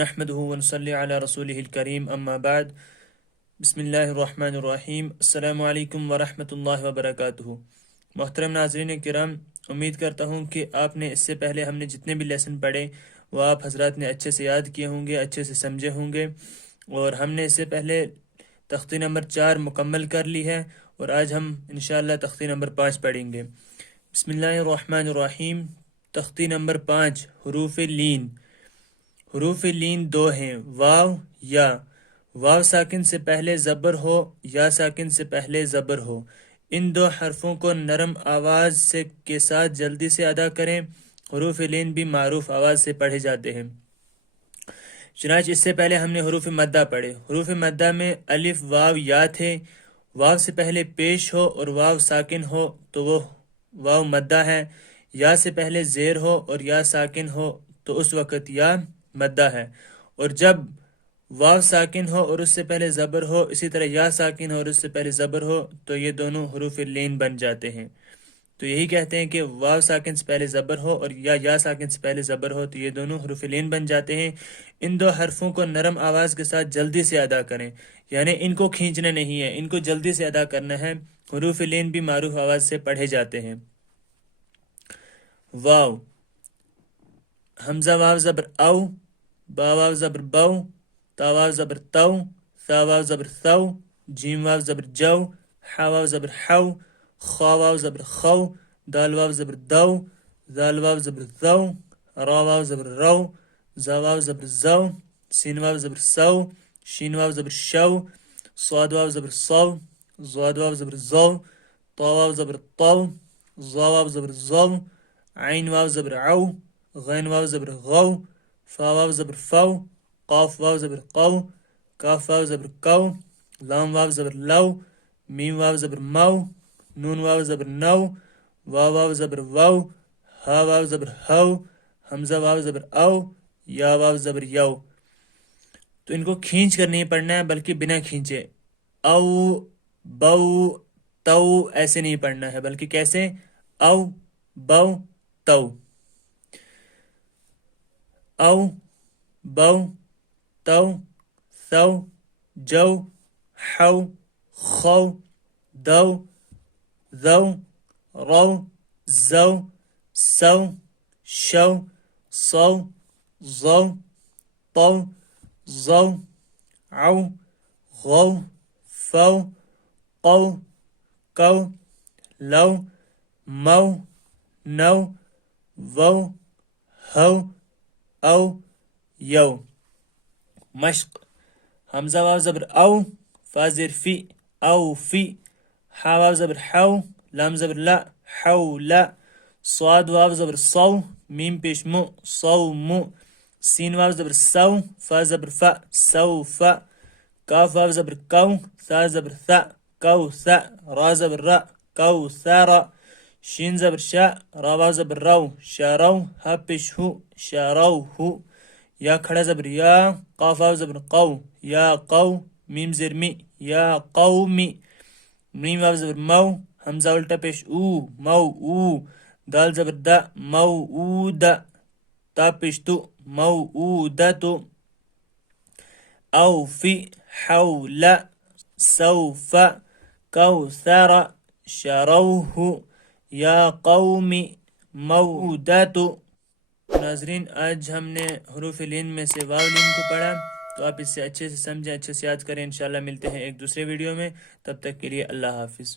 نحمده ونصلی علی رسولہ الکریم اما بعد بسم اللہ الرحمن الرحیم السلام علیکم ورحمۃ اللہ وبرکاتہ۔ محترم ناظرین کرام، امید کرتا ہوں کہ آپ نے اس سے پہلے ہم نے جتنے بھی لیسن پڑھے وہ آپ حضرات نے اچھے سے یاد کیے ہوں گے، اچھے سے سمجھے ہوں گے، اور ہم نے اس سے پہلے تختی نمبر 4 مکمل کر لی ہے، اور آج ہم انشاءاللہ تختی نمبر 5 پڑھیں گے۔ بسم اللہ الرحمن الرحیم۔ تختی نمبر 5، حروف لین۔ حروف لین 2 ہیں، واو یا۔ واو ساکن سے پہلے زبر ہو، یا ساکن سے پہلے زبر ہو۔ ان 2 حرفوں کو نرم آواز کے ساتھ جلدی سے ادا کریں۔ حروف لین بھی معروف آواز سے پڑھے جاتے ہیں۔ چنانچہ اس سے پہلے ہم نے حروف مدہ پڑھے۔ حروف مدہ میں الف واو یا تھے۔ واو سے پہلے پیش ہو اور واو ساکن ہو تو وہ واو مدہ ہے۔ یا سے پہلے زیر ہو اور یا ساکن ہو تو اس وقت یا مدہ ہے، اور جب واو ساکن ہو اور اس سے پہلے زبر ہو، اسی طرح یا ساکن ہو اور اس سے پہلے زبر ہو تو یہ دونوں حروف لین بن جاتے ہیں۔ تو یہی کہتے ہیں کہ واو ساکن سے پہلے زبر ہو اور یا ساکن سے پہلے زبر ہو تو یہ دونوں حروف لین بن جاتے ہیں۔ ان 2 حرفوں کو نرم آواز کے ساتھ جلدی سے ادا کریں، یعنی ان کو کھینچنا نہیں ہے، ان کو جلدی سے ادا کرنا ہے۔ حروف لین بھی معروف آواز سے پڑھے جاتے ہیں۔ واو، حمزہ واو زبر او، با واو زبر بو، تا واو زبر تو، ثا واو زبر ثو، جیم واو زبر جو، حا واو زبر حو، خا واو زبر خو، دال واو زبر دو، ذال واو زبر ذو، را واو زبر رو، زا واو زبر زو، سین واو زبر سو، شین واو زبر شو، صاد واو زبر صو، ضاد واو زبر زو، طا واو زبر طو، ظا واو زبر زو، عین واو زبر عو، غین واو زبر غو، فا واو زبر فو، قاف واو زبر قو، کاف واو زبر کو، لام واو زبر لو، میم واو زبر مو، نون واو زبر نو، واو واو زبر وو، ہا واو زبر ہو، حمزہ واو زبر او، یا واو زبر یو۔ تو ان کو کھینچ کر نہیں پڑھنا ہے بلکہ بنا کھینچے، او بو تو ایسے نہیں پڑھنا ہے، بلکہ کیسے، او بو تو، او بو تو، ثو جو، حو خو، دو ذو، رو زو، سو شو، صو ظو، طو ظو، عو غو، فو قو، کو لو، مو نو، وو ہو، او یو۔ مشق، حمزہ واو زبر او، فا زیر فی، او فی، حا واو زبر حو، لام زبر لا، حو لا، صاد واو زبر صو، میم پیش مو، صو مو، سین واو زبر سو، فا زبر فا، سو فا، کاف واو زبر کو، ثا زبر ثا، کو ثا، را زبر را، کو ثا را، شین زبر شا، را واو زبر رو، شا رو، ہا پیش ہو، شا رو ہو، یا کھڑا زبر یا، قاف واو زبر قو، یا قو، میم زیر می، یا قومی، میم واو زبر مو، حمزہ الٹا پیش او، مو او، دال زبر دا، مو او دا، تا پیش تو، مو او دا تو، او فی، حول، سوف، کوثر، شروہ، یا قوم، مودت۔ ناظرین، آج ہم نے حروف لین میں سے واو لین کو پڑھا، تو آپ اس سے اچھے سے سمجھیں، اچھے سے یاد کریں۔ انشاءاللہ ملتے ہیں ایک دوسرے ویڈیو میں، تب تک کے لیے اللہ حافظ۔